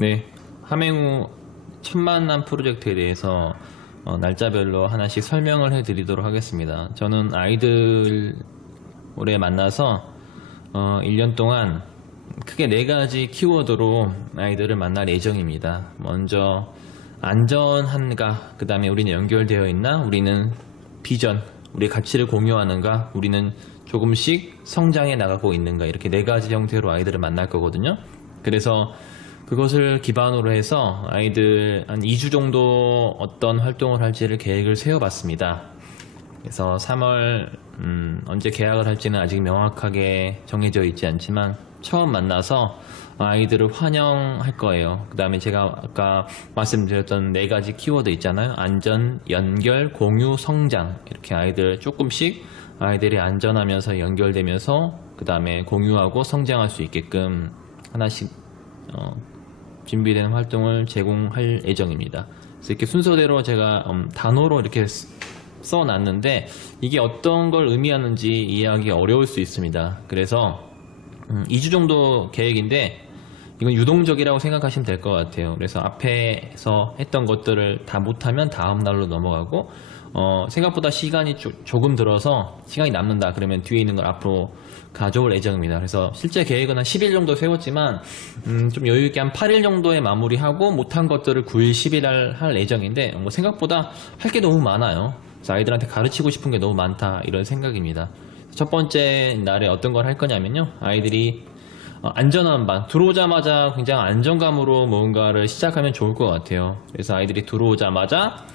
네, 함행후 천만남 프로젝트에 대해서 날짜별로 하나씩 설명을 해드리도록 하겠습니다. 저는 아이들 올해 만나서 1년 동안 크게 4가지 키워드로 아이들을 만날 예정입니다. 먼저 안전한가, 그 다음에 우리는 연결되어 있나, 우리는 비전, 우리의 가치를 공유하는가, 우리는 조금씩 성장해 나가고 있는가, 이렇게 4가지 형태로 아이들을 만날 거거든요. 그래서 그것을 기반으로 해서 아이들 한 2주 정도 어떤 활동을 할지를 계획을 세워봤습니다. 그래서 3월 언제 개학을 할지는 아직 명확하게 정해져 있지 않지만 처음 만나서 아이들을 환영할 거예요. 그 다음에 제가 아까 말씀드렸던 4가지 키워드 있잖아요. 안전, 연결, 공유, 성장. 이렇게 아이들 조금씩 아이들이 안전하면서 연결되면서 그 다음에 공유하고 성장할 수 있게끔 하나씩 준비된 활동을 제공할 예정입니다. 그래서 이렇게 순서대로 제가 단어로 이렇게 써놨는데 이게 어떤 걸 의미하는지 이해하기 어려울 수 있습니다. 그래서 2주 정도 계획인데 이건 유동적이라고 생각하시면 될 것 같아요. 그래서 앞에서 했던 것들을 다 못하면 다음 날로 넘어가고 생각보다 시간이 조금 들어서 시간이 남는다 그러면 뒤에 있는 걸 앞으로 가져올 예정입니다. 그래서 실제 계획은 한 10일 정도 세웠지만 좀 여유있게 한 8일 정도에 마무리하고 못한 것들을 9일, 10일 할 예정인데 생각보다 할 게 너무 많아요. 그래서 아이들한테 가르치고 싶은 게 너무 많다 이런 생각입니다. 첫 번째 날에 어떤 걸 할 거냐면요, 아이들이 안전한 방, 들어오자마자 굉장히 안정감으로 뭔가를 시작하면 좋을 것 같아요. 그래서 아이들이 들어오자마자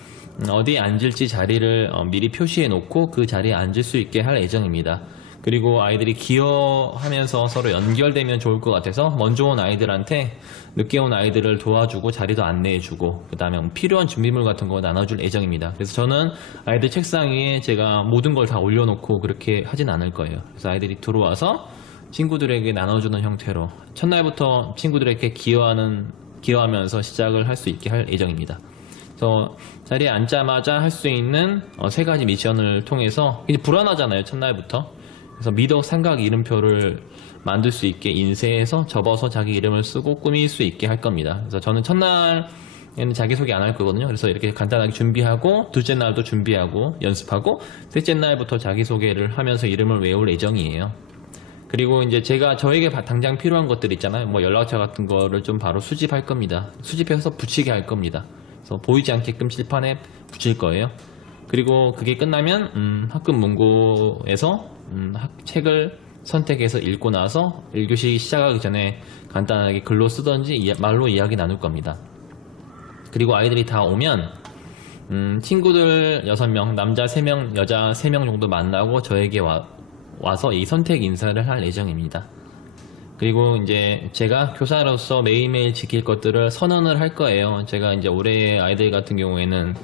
어디에 앉을지 자리를 미리 표시해 놓고 그 자리에 앉을 수 있게 할 예정입니다. 그리고 아이들이 기여하면서 서로 연결되면 좋을 것 같아서 먼저 온 아이들한테 늦게 온 아이들을 도와주고 자리도 안내해주고 그 다음에 필요한 준비물 같은 거 나눠줄 예정입니다. 그래서 저는 아이들 책상 위에 제가 모든 걸 다 올려놓고 그렇게 하진 않을 거예요. 그래서 아이들이 들어와서 친구들에게 나눠주는 형태로 첫날부터 친구들에게 기여하면서 시작을 할 수 있게 할 예정입니다. 그래서 자리에 앉자마자 할 수 있는 3가지 미션을 통해서 이제 불안하잖아요, 첫날부터. 그래서 미덕, 삼각, 이름표를 만들 수 있게 인쇄해서 접어서 자기 이름을 쓰고 꾸밀 수 있게 할 겁니다. 그래서 저는 첫날에는 자기소개 안 할 거거든요. 그래서 이렇게 간단하게 준비하고 둘째 날도 준비하고 연습하고 셋째 날부터 자기소개를 하면서 이름을 외울 예정이에요. 그리고 이제 제가 저에게 당장 필요한 것들 있잖아요. 연락처 같은 거를 좀 바로 수집할 겁니다. 수집해서 붙이게 할 겁니다. 그래서 보이지 않게끔 칠판에 붙일 거예요. 그리고 그게 끝나면 학급 문고에서 책을 선택해서 읽고 나서 1교시 시작하기 전에 간단하게 글로 쓰던지 말로 이야기 나눌 겁니다. 그리고 아이들이 다 오면 친구들 6명, 남자 3명, 여자 3명 정도 만나고 저에게 와서 이 선택 인사를 할 예정입니다. 그리고 이제 제가 교사로서 매일매일 지킬 것들을 선언을 할 거예요. 제가 이제 올해 아이들 같은 경우에는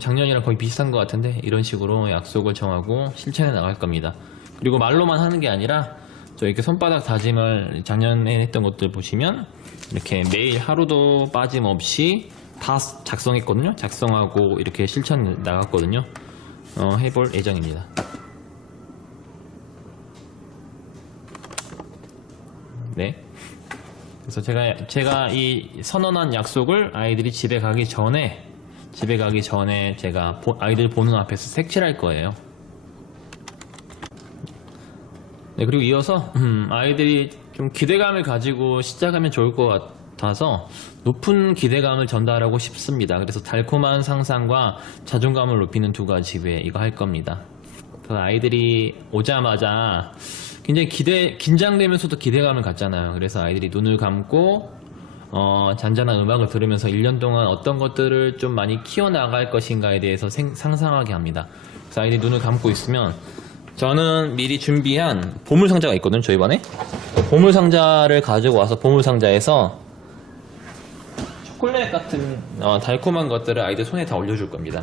작년이랑 거의 비슷한 것 같은데 이런 식으로 약속을 정하고 실천해 나갈 겁니다. 그리고 말로만 하는 게 아니라 저 이렇게 손바닥 다짐을 작년에 했던 것들 보시면 이렇게 매일 하루도 빠짐없이 다 작성했거든요. 작성하고 이렇게 실천 나갔거든요. 해볼 예정입니다. 네. 그래서 제가 이 선언한 약속을 아이들이 집에 가기 전에 제가 아이들 보는 앞에서 색칠할 거예요. 네, 그리고 이어서 아이들이 좀 기대감을 가지고 시작하면 좋을 것 같아서 높은 기대감을 전달하고 싶습니다. 그래서 달콤한 상상과 자존감을 높이는 2가지 외에 이거 할 겁니다. 그래서 아이들이 오자마자 굉장히 긴장되면서도 기대감을 갖잖아요. 그래서 아이들이 눈을 감고 잔잔한 음악을 들으면서 1년 동안 어떤 것들을 좀 많이 키워나갈 것인가에 대해서 상상하게 합니다. 그래서 아이들이 눈을 감고 있으면 저는 미리 준비한 보물상자가 있거든요, 저희 반에. 보물상자를 가지고 와서 보물상자에서 초콜릿 같은 달콤한 것들을 아이들 손에 다 올려줄 겁니다.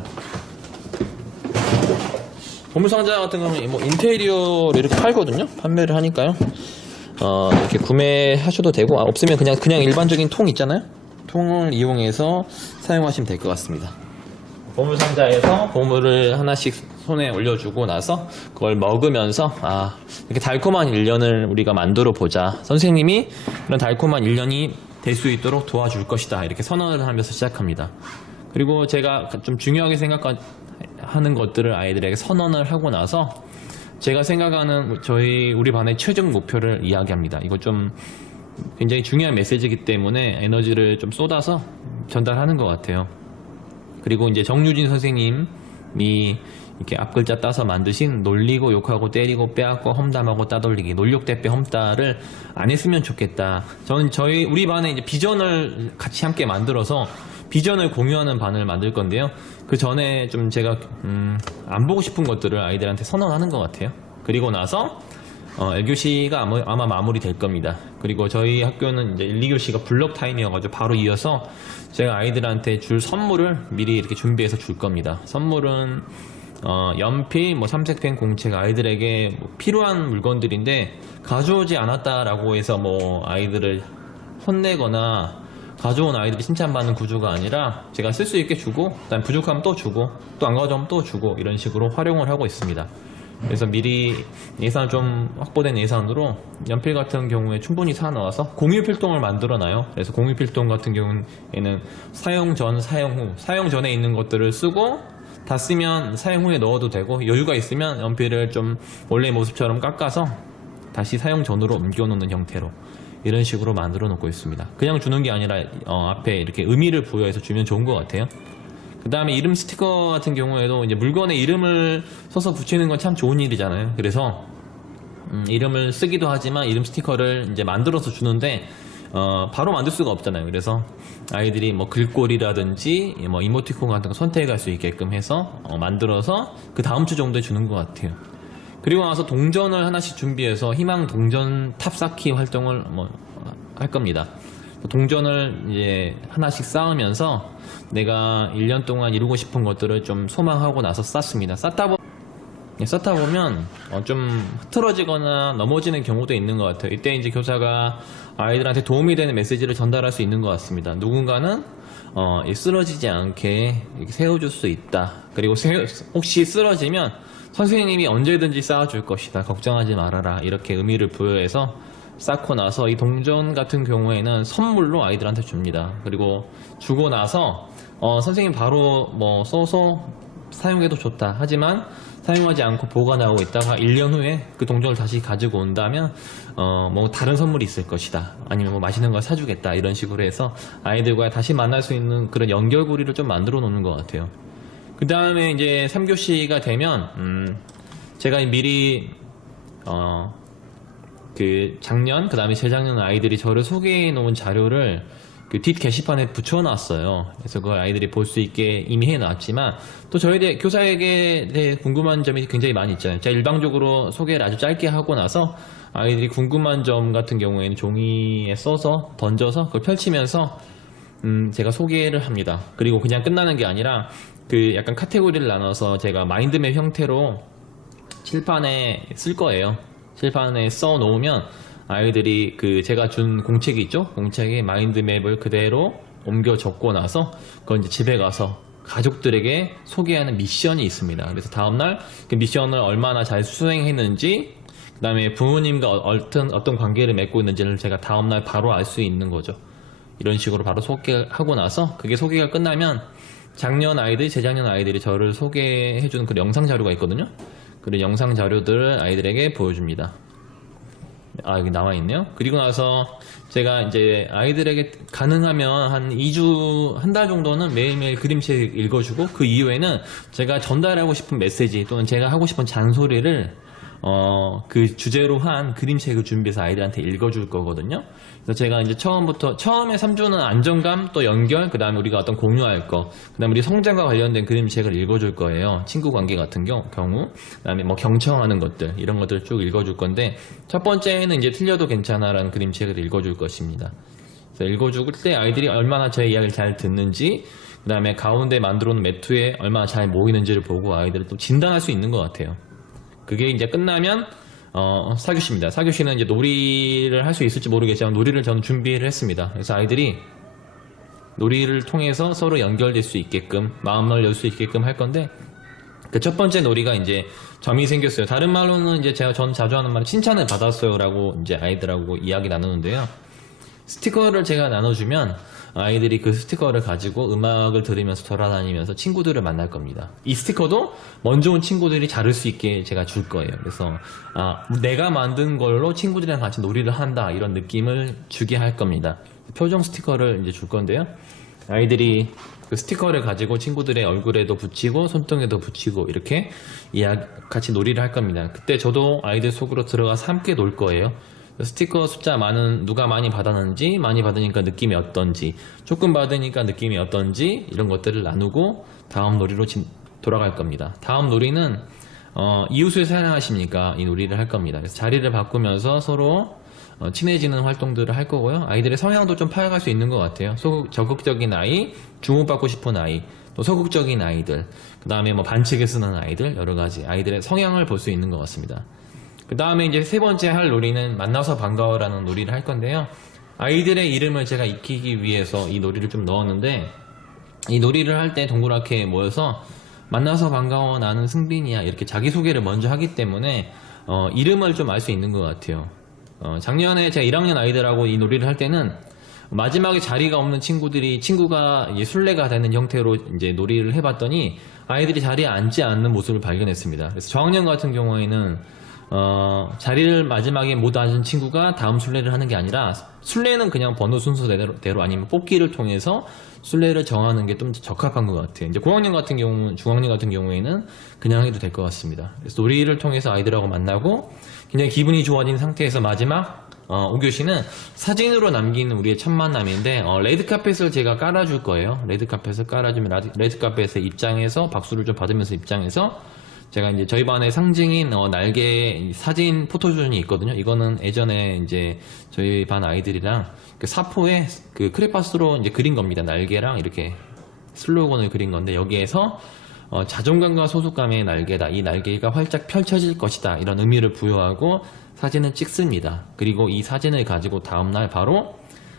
보물상자 같은 경우는 인테리어를 이렇게 팔거든요. 판매를 하니까요. 이렇게 구매하셔도 되고, 없으면 그냥 일반적인 통 있잖아요. 통을 이용해서 사용하시면 될 것 같습니다. 보물상자에서 보물을 하나씩 손에 올려주고 나서 그걸 먹으면서 이렇게 달콤한 1년을 우리가 만들어 보자. 선생님이 이런 달콤한 1년이 될 수 있도록 도와줄 것이다. 이렇게 선언을 하면서 시작합니다. 그리고 제가 좀 중요하게 생각하는 것들을 아이들에게 선언을 하고 나서 제가 생각하는 우리 반의 최종 목표를 이야기합니다. 이거 좀 굉장히 중요한 메시지이기 때문에 에너지를 좀 쏟아서 전달하는 것 같아요. 그리고 이제 정유진 선생님이 이렇게 앞글자 따서 만드신 놀리고 욕하고 때리고 빼앗고 험담하고 따돌리기, 놀욕대빼 험따를 안 했으면 좋겠다. 저는 우리 반에 이제 비전을 같이 함께 만들어서 비전을 공유하는 반을 만들 건데요. 그 전에 좀 제가 안 보고 싶은 것들을 아이들한테 선언하는 것 같아요. 그리고 나서 1교시가 아마 마무리 될 겁니다. 그리고 저희 학교는 이제 1, 2교시가 블록 타임이어가지고 바로 이어서 제가 아이들한테 줄 선물을 미리 이렇게 준비해서 줄 겁니다. 선물은 연필, 삼색펜, 공책, 아이들에게 필요한 물건들인데 가져오지 않았다라고 해서 아이들을 혼내거나 가져온 아이들이 칭찬받는 구조가 아니라 제가 쓸 수 있게 주고, 그다음 부족하면 또 주고, 또 안 가져오면 또 주고, 이런 식으로 활용을 하고 있습니다. 그래서 미리 좀 확보된 예산으로 연필 같은 경우에 충분히 사 놓아서 공유 필통을 만들어 놔요. 그래서 공유 필통 같은 경우에는 사용 전, 사용 후, 사용 전에 있는 것들을 쓰고 다 쓰면 사용 후에 넣어도 되고, 여유가 있으면 연필을 좀 원래 모습처럼 깎아서 다시 사용 전으로 옮겨 놓는 형태로 이런 식으로 만들어 놓고 있습니다. 그냥 주는 게 아니라 앞에 이렇게 의미를 부여해서 주면 좋은 것 같아요. 그 다음에 이름 스티커 같은 경우에도 이제 물건에 이름을 써서 붙이는 건 참 좋은 일이잖아요. 그래서 이름을 쓰기도 하지만 이름 스티커를 이제 만들어서 주는데 바로 만들 수가 없잖아요. 그래서 아이들이 글꼴이라든지 이모티콘 같은 거 선택할 수 있게끔 해서 만들어서 그 다음 주 정도에 주는 것 같아요. 그리고 나서 동전을 하나씩 준비해서 희망 동전 탑 쌓기 활동을 할 겁니다. 동전을 이제 하나씩 쌓으면서 내가 1년 동안 이루고 싶은 것들을 좀 소망하고 나서 쌓습니다. 쌓다 보면 좀 흐트러지거나 넘어지는 경우도 있는 것 같아요. 이때 이제 교사가 아이들한테 도움이 되는 메시지를 전달할 수 있는 것 같습니다. 누군가는 쓰러지지 않게 세워줄 수 있다. 그리고 혹시 쓰러지면 선생님이 언제든지 쌓아줄 것이다. 걱정하지 말아라. 이렇게 의미를 부여해서 쌓고 나서 이 동전 같은 경우에는 선물로 아이들한테 줍니다. 그리고 주고 나서 선생님 바로 써서 사용해도 좋다. 하지만 사용하지 않고 보관하고 있다가 1년 후에 그 동전을 다시 가지고 온다면 다른 선물이 있을 것이다. 아니면 맛있는 걸 사주겠다. 이런 식으로 해서 아이들과 다시 만날 수 있는 그런 연결고리를 좀 만들어 놓는 것 같아요. 그 다음에 이제 3교시가 되면 제가 미리 그 작년, 그 다음에 재작년 아이들이 저를 소개해 놓은 자료를 그 뒷 게시판에 붙여놨어요. 그래서 그 아이들이 볼 수 있게 이미 해놨지만 또 저희 교사에게 대해 궁금한 점이 굉장히 많이 있잖아요. 제가 일방적으로 소개를 아주 짧게 하고 나서 아이들이 궁금한 점 같은 경우에는 종이에 써서 던져서 그걸 펼치면서 제가 소개를 합니다. 그리고 그냥 끝나는 게 아니라 그 약간 카테고리를 나눠서 제가 마인드맵 형태로 칠판에 쓸 거예요. 칠판에 써 놓으면 아이들이 그 제가 준 공책이 있죠? 공책에 마인드맵을 그대로 옮겨 적고 나서 그건 이제 집에 가서 가족들에게 소개하는 미션이 있습니다. 그래서 다음날 그 미션을 얼마나 잘 수행했는지, 그 다음에 부모님과 어떤 관계를 맺고 있는지를 제가 다음날 바로 알 수 있는 거죠. 이런 식으로 바로 소개하고 나서 그게 소개가 끝나면 작년 아이들, 재작년 아이들이 저를 소개해주는 그 영상 자료가 있거든요. 그런 영상 자료들을 아이들에게 보여줍니다. 여기 나와 있네요. 그리고 나서 제가 이제 아이들에게 가능하면 한 2주, 한 달 정도는 매일매일 그림책 읽어주고, 그 이후에는 제가 전달하고 싶은 메시지 또는 제가 하고 싶은 잔소리를 그 주제로 한 그림책을 준비해서 아이들한테 읽어줄 거거든요. 그래서 제가 이제 처음에 3주는 안정감, 또 연결, 그 다음에 우리가 어떤 공유할 거, 그 다음에 우리 성장과 관련된 그림책을 읽어줄 거예요. 친구 관계 같은 경우, 그 다음에 경청하는 것들, 이런 것들을 쭉 읽어줄 건데, 첫 번째는 이제 틀려도 괜찮아라는 그림책을 읽어줄 것입니다. 그래서 읽어줄 때 아이들이 얼마나 제 이야기를 잘 듣는지, 그 다음에 가운데 만들어 놓은 매투에 얼마나 잘 모이는지를 보고 아이들을 또 진단할 수 있는 것 같아요. 그게 이제 끝나면 4교시입니다. 4교시는 이제 놀이를 할 수 있을지 모르겠지만 놀이를 저는 준비를 했습니다. 그래서 아이들이 놀이를 통해서 서로 연결될 수 있게끔, 마음을 열 수 있게끔 할 건데, 그 첫 번째 놀이가 이제 점이 생겼어요. 다른 말로는 이제 전 자주 하는 말은 칭찬을 받았어요 라고 이제 아이들하고 이야기 나누는데요. 스티커를 제가 나눠주면 아이들이 그 스티커를 가지고 음악을 들으면서 돌아다니면서 친구들을 만날 겁니다. 이 스티커도 먼저 온 친구들이 자를 수 있게 제가 줄 거예요. 그래서 내가 만든 걸로 친구들이랑 같이 놀이를 한다, 이런 느낌을 주게 할 겁니다. 표정 스티커를 이제 줄 건데요. 아이들이 그 스티커를 가지고 친구들의 얼굴에도 붙이고 손등에도 붙이고 이렇게 같이 놀이를 할 겁니다. 그때 저도 아이들 속으로 들어가서 함께 놀 거예요. 스티커 숫자 누가 많이 받았는지, 많이 받으니까 느낌이 어떤지, 조금 받으니까 느낌이 어떤지, 이런 것들을 나누고 다음 놀이로 돌아갈 겁니다. 다음 놀이는 이웃을 사랑하십니까? 이 놀이를 할 겁니다. 그래서 자리를 바꾸면서 서로 친해지는 활동들을 할 거고요. 아이들의 성향도 좀 파악할 수 있는 것 같아요. 적극적인 아이, 주목받고 싶은 아이, 또 소극적인 아이들, 그 다음에 뭐 반칙을 쓰는 아이들, 여러 가지 아이들의 성향을 볼 수 있는 것 같습니다. 그 다음에 이제 세 번째 할 놀이는 만나서 반가워라는 놀이를 할 건데요. 아이들의 이름을 제가 익히기 위해서 이 놀이를 좀 넣었는데, 이 놀이를 할 때 동그랗게 모여서 만나서 반가워, 나는 승빈이야, 이렇게 자기소개를 먼저 하기 때문에 이름을 좀 알 수 있는 것 같아요. 작년에 제가 1학년 아이들하고 이 놀이를 할 때는 마지막에 자리가 없는 친구가 이제 술래가 되는 형태로 이제 놀이를 해봤더니 아이들이 자리에 앉지 않는 모습을 발견했습니다. 그래서 저학년 같은 경우에는 자리를 마지막에 못 앉은 친구가 다음 순례를 하는 게 아니라, 순례는 그냥 번호 순서대로 아니면 뽑기를 통해서 순례를 정하는 게 좀 적합한 것 같아요. 이제 고학년 같은 경우, 중학년 같은 경우에는 그냥 해도 될 것 같습니다. 그래서 놀이를 통해서 아이들하고 만나고 굉장히 기분이 좋아진 상태에서 마지막 5교시는 사진으로 남기는 우리의 첫 만남인데, 레드카펫을 제가 깔아줄 거예요. 레드카펫을 깔아주면 레드카펫에 입장해서 박수를 좀 받으면서 입장해서 제가 이제 저희 반의 상징인 날개 사진 포토존이 있거든요. 이거는 예전에 이제 저희 반 아이들이랑 그 사포에 그 크레파스로 이제 그린 겁니다. 날개랑 이렇게 슬로건을 그린 건데, 여기에서 자존감과 소속감의 날개다, 이 날개가 활짝 펼쳐질 것이다, 이런 의미를 부여하고 사진을 찍습니다. 그리고 이 사진을 가지고 다음날 바로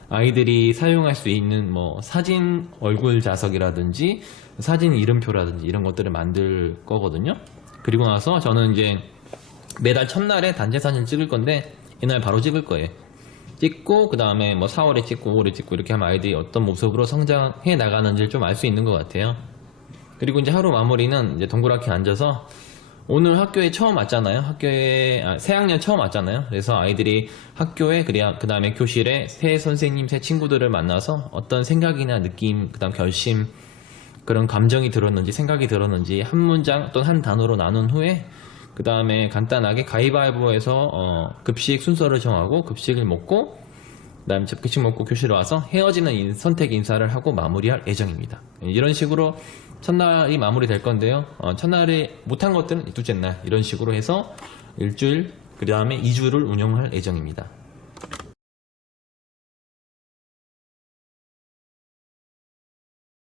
아이들이 사용할 수 있는 뭐 사진 얼굴 자석이라든지 사진 이름표라든지 이런 것들을 만들 거거든요. 그리고 나서 저는 이제 매달 첫날에 단체 사진 찍을 건데, 이날 바로 찍을 거예요. 찍고 그 다음에 뭐 4월에 찍고 5월에 찍고 이렇게 하면 아이들이 어떤 모습으로 성장해 나가는지를 좀 알 수 있는 것 같아요. 그리고 이제 하루 마무리는 이제 동그랗게 앉아서, 오늘 학교에 처음 왔잖아요. 새학년 처음 왔잖아요. 그래서 아이들이 학교에, 그 다음에 교실에 새 선생님, 새 친구들을 만나서 어떤 생각이나 느낌, 그 다음 결심, 그런 감정이 들었는지 생각이 들었는지 한 문장 또는 한 단어로 나눈 후에, 그 다음에 간단하게 가위바위보해서 급식 순서를 정하고 급식을 먹고, 그 다음에 급식 먹고 교실에 와서 헤어지는 선택 인사를 하고 마무리할 예정입니다. 이런 식으로 첫날이 마무리될 건데요. 첫날에 못한 것들은 둘째 날, 이런 식으로 해서 일주일, 그 다음에 2주를 운영할 예정입니다.